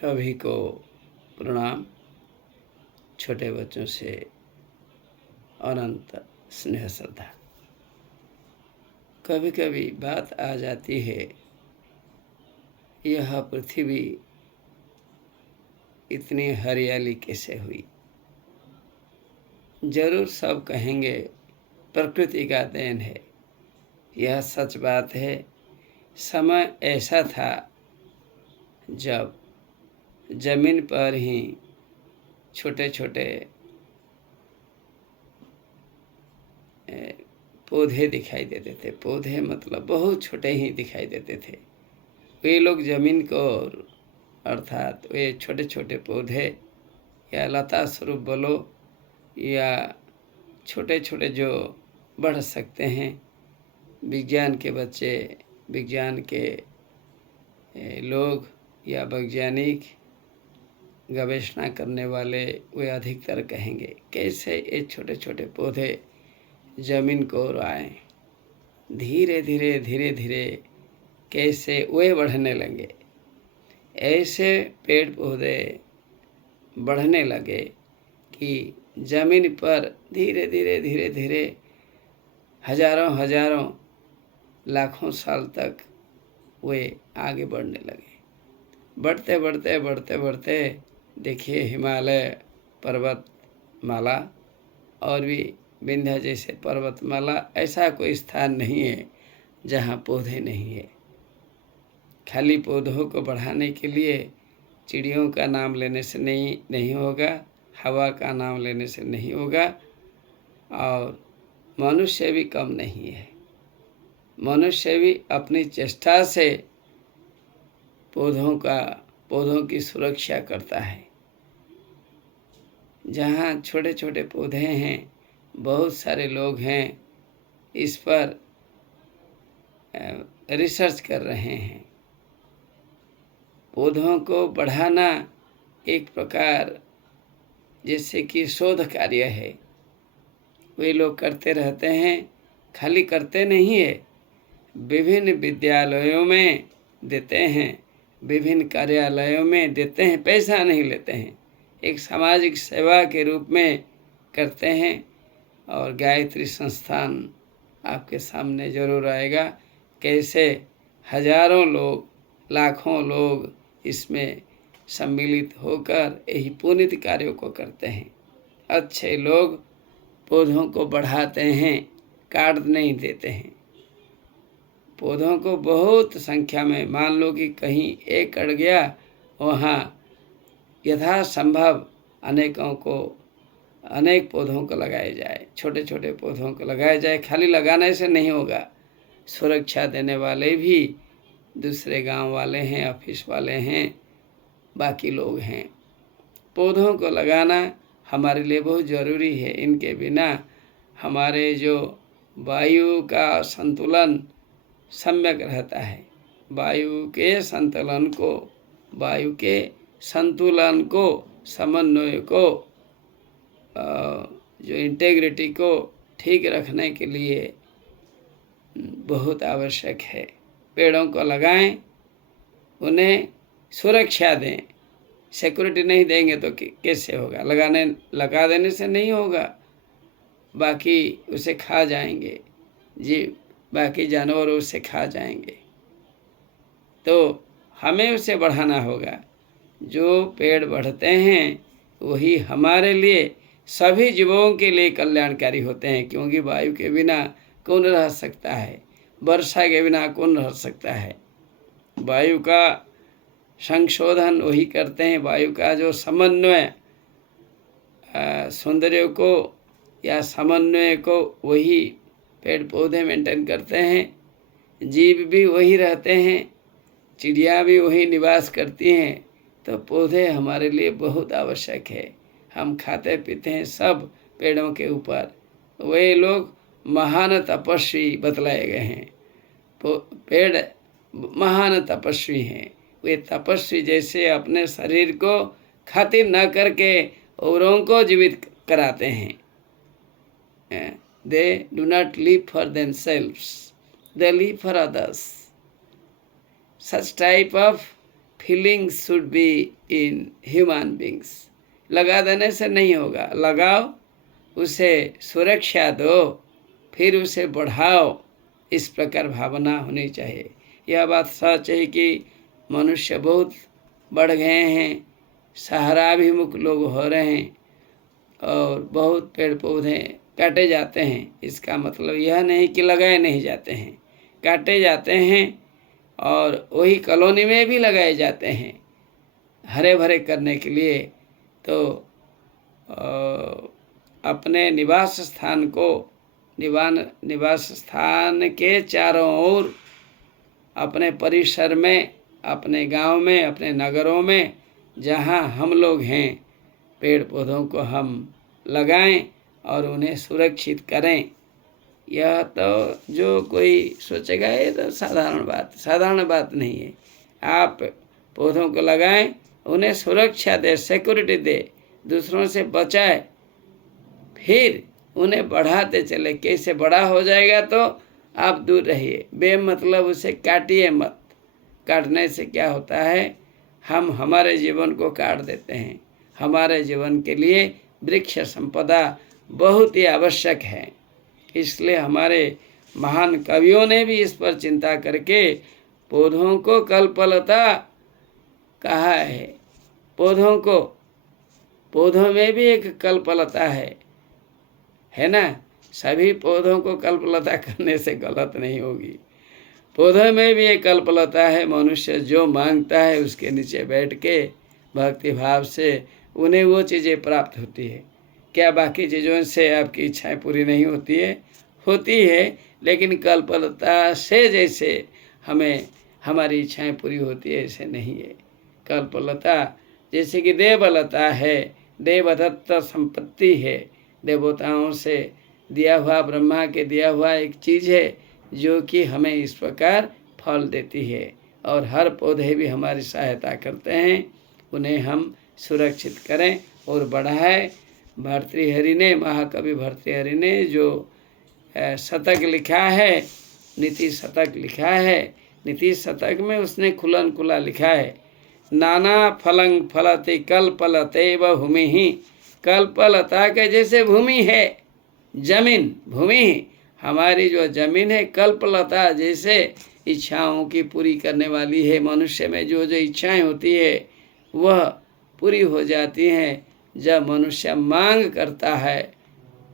सभी को प्रणाम। छोटे बच्चों से अनंत स्नेह श्रद्धा। कभी कभी बात आ जाती है, यह पृथ्वी इतनी हरियाली कैसे हुई। जरूर सब कहेंगे प्रकृति का देन है। यह सच बात है। समय ऐसा था जब जमीन पर ही छोटे छोटे पौधे दिखाई देते थे। पौधे मतलब बहुत छोटे ही दिखाई देते थे। वे लोग जमीन को अर्थात वे छोटे छोटे पौधे या लता स्वरूप बोलो या छोटे छोटे जो बढ़ सकते हैं, विज्ञान के बच्चे, विज्ञान के लोग या वैज्ञानिक गवेषणा करने वाले वे अधिकतर कहेंगे कैसे ये छोटे छोटे पौधे जमीन को ओर आए। धीरे धीरे धीरे धीरे कैसे वे बढ़ने लगे। ऐसे पेड़ पौधे बढ़ने लगे कि जमीन पर धीरे धीरे धीरे धीरे हजारों हजारों लाखों साल तक वे आगे बढ़ने लगे। बढ़ते बढ़ते बढ़ते बढ़ते देखिए हिमालय पर्वतमाला और भी विंध्य जैसे पर्वतमाला, ऐसा कोई स्थान नहीं है जहाँ पौधे नहीं है। खाली पौधों को बढ़ाने के लिए चिड़ियों का नाम लेने से नहीं होगा, हवा का नाम लेने से नहीं होगा, और मनुष्य भी कम नहीं है। मनुष्य भी अपनी चेष्टा से पौधों की सुरक्षा करता है। जहाँ छोटे छोटे पौधे हैं, बहुत सारे लोग हैं इस पर रिसर्च कर रहे हैं। पौधों को बढ़ाना एक प्रकार जैसे कि शोध कार्य है। वे लोग करते रहते हैं, खाली करते नहीं है, विभिन्न विद्यालयों में देते हैं, विभिन्न कार्यालयों में देते हैं, पैसा नहीं लेते हैं, एक सामाजिक सेवा के रूप में करते हैं। और गायत्री संस्थान आपके सामने जरूर आएगा, कैसे हजारों लोग, लाखों लोग इसमें सम्मिलित होकर यही पुनीत कार्यों को करते हैं। अच्छे लोग पौधों को बढ़ाते हैं, काट नहीं देते हैं। पौधों को बहुत संख्या में, मान लो कि कहीं एक कट गया, वहाँ यथासंभव अनेक पौधों को लगाया जाए, छोटे छोटे पौधों को लगाया जाए। खाली लगाने से नहीं होगा, सुरक्षा देने वाले भी दूसरे गांव वाले हैं, ऑफिस वाले हैं, बाकी लोग हैं। पौधों को लगाना हमारे लिए बहुत ज़रूरी है। इनके बिना हमारे जो वायु का संतुलन सम्यक रहता है। वायु के संतुलन को, समन्वय को, जो इंटेग्रिटी को ठीक रखने के लिए बहुत आवश्यक है। पेड़ों को लगाएं, उन्हें सुरक्षा दें। सिक्योरिटी नहीं देंगे तो कैसे होगा। लगा देने से नहीं होगा, बाकी उसे खा जाएंगे, बाकी जानवर उसे खा जाएंगे। तो हमें उसे बढ़ाना होगा। जो पेड़ बढ़ते हैं वही हमारे लिए, सभी जीवों के लिए कल्याणकारी होते हैं। क्योंकि वायु के बिना कौन रह सकता है, वर्षा के बिना कौन रह सकता है। वायु का संशोधन वही करते हैं। वायु का जो समन्वय, सौंदर्य को या समन्वय को वही पेड़ पौधे मेंटेन करते हैं। जीव भी वही रहते हैं, चिड़िया भी वही निवास करती हैं। तो पौधे हमारे लिए बहुत आवश्यक है। हम खाते पीते हैं सब पेड़ों के ऊपर। वे लोग महान तपस्वी बतलाए गए हैं। पेड़ महान तपस्वी हैं। वे तपस्वी जैसे अपने शरीर को खातिर न करके औरों को जीवित कराते हैं। They do not live for themselves, they live for others. Such type of feelings should be in human beings. लगा देने से नहीं होगा, लगाओ, उसे सुरक्षा दो, फिर उसे बढ़ाओ। इस प्रकार भावना होनी चाहिए। यह बात सच है कि मनुष्य बहुत बढ़ गए हैं, शहराभिमुख लोग हो रहे हैं और बहुत पेड़ पौधे काटे जाते हैं। इसका मतलब यह नहीं कि लगाए नहीं जाते हैं, काटे जाते हैं और वही कॉलोनी में भी लगाए जाते हैं हरे भरे करने के लिए। तो अपने निवास स्थान के चारों ओर, अपने परिसर में, अपने गांव में, अपने नगरों में जहां हम लोग हैं, पेड़ पौधों को हम लगाएं और उन्हें सुरक्षित करें। यह तो जो कोई सोचेगा ये तो साधारण बात नहीं है। आप पौधों को लगाएं, उन्हें सुरक्षा दे, सिक्योरिटी दे, दूसरों से बचाए, फिर उन्हें बढ़ाते चले। कैसे बड़ा हो जाएगा तो आप दूर रहिए, बेमतलब उसे काटिए मत। काटने से क्या होता है, हम हमारे जीवन को काट देते हैं। हमारे जीवन के लिए वृक्ष संपदा बहुत ही आवश्यक है। इसलिए हमारे महान कवियों ने भी इस पर चिंता करके पौधों को कल्पलता कहा है। पौधों में भी एक कल्पलता है ना। सभी पौधों को कल्पलता करने से गलत नहीं होगी। पौधों में भी एक कल्पलता है। मनुष्य जो मांगता है उसके नीचे बैठ के भक्ति भाव से उन्हें वो चीज़ें प्राप्त होती है। क्या बाकी चीज़ों से आपकी इच्छाएं पूरी नहीं होती है, लेकिन कल्पलता से जैसे हमें हमारी इच्छाएं पूरी होती है, ऐसे नहीं है। कल्पलता जैसे कि देवलता है, देवदत्त संपत्ति है, देवताओं से दिया हुआ, ब्रह्मा के दिया हुआ एक चीज़ है जो कि हमें इस प्रकार फल देती है। और हर पौधे भी हमारी सहायता करते हैं, उन्हें हम सुरक्षित करें और बढ़ाएं। भर्तृहरि ने, महाकवि भर्तृहरि ने जो शतक लिखा है, नीति शतक लिखा है, नीति शतक में उसने खुलन खुला लिखा है, नाना फलं फलते कल्पलते व भूमि ही। कल्पलता के जैसे भूमि है, जमीन भूमि, हमारी जो जमीन है कल्पलता जैसे इच्छाओं की पूरी करने वाली है। मनुष्य में जो जो इच्छाएं होती है वह पूरी हो जाती हैं जब मनुष्य मांग करता है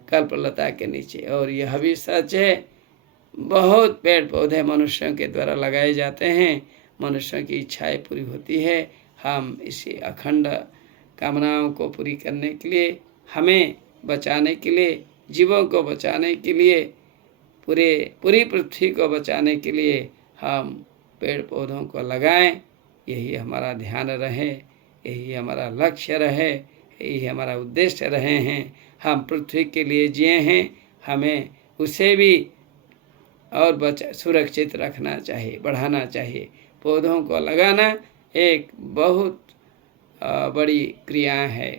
कल्पलता के नीचे। और यह भी सच है, बहुत पेड़ पौधे मनुष्यों के द्वारा लगाए जाते हैं, मनुष्यों की इच्छाएं पूरी होती है। हम इसी अखंड कामनाओं को पूरी करने के लिए, हमें बचाने के लिए, जीवों को बचाने के लिए, पूरी पृथ्वी को बचाने के लिए हम पेड़ पौधों को लगाएं। यही हमारा ध्यान रहे, यही हमारा लक्ष्य रहे, यही हमारा उद्देश्य रहे हैं। हम पृथ्वी के लिए जिए हैं, हमें उसे भी और सुरक्षित रखना चाहिए, बढ़ाना चाहिए। पौधों को लगाना एक बहुत बड़ी क्रिया है,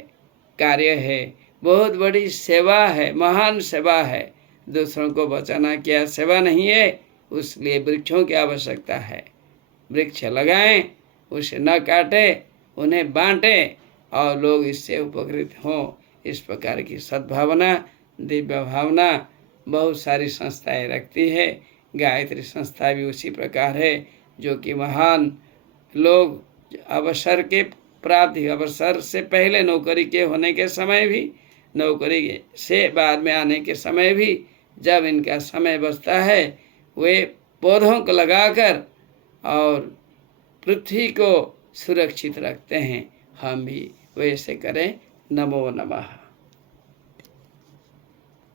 कार्य है, बहुत बड़ी सेवा है, महान सेवा है। दूसरों को बचाना क्या सेवा नहीं है? उसलिए वृक्षों की आवश्यकता है। वृक्ष लगाएं, उसे न काटें, उन्हें बांटें और लोग इससे उपकृत हों। इस प्रकार की सद्भावना, दिव्य भावना बहुत सारी संस्थाएं रखती है। गायत्री संस्था भी उसी प्रकार है, जो कि महान लोग अवसर के प्राप्ति, अवसर से पहले नौकरी के होने के समय भी, नौकरी से बाद में आने के समय भी, जब इनका समय बचता है वे पौधों को लगाकर और पृथ्वी को सुरक्षित रखते हैं। हम भी वैसे करें। नमो नमः।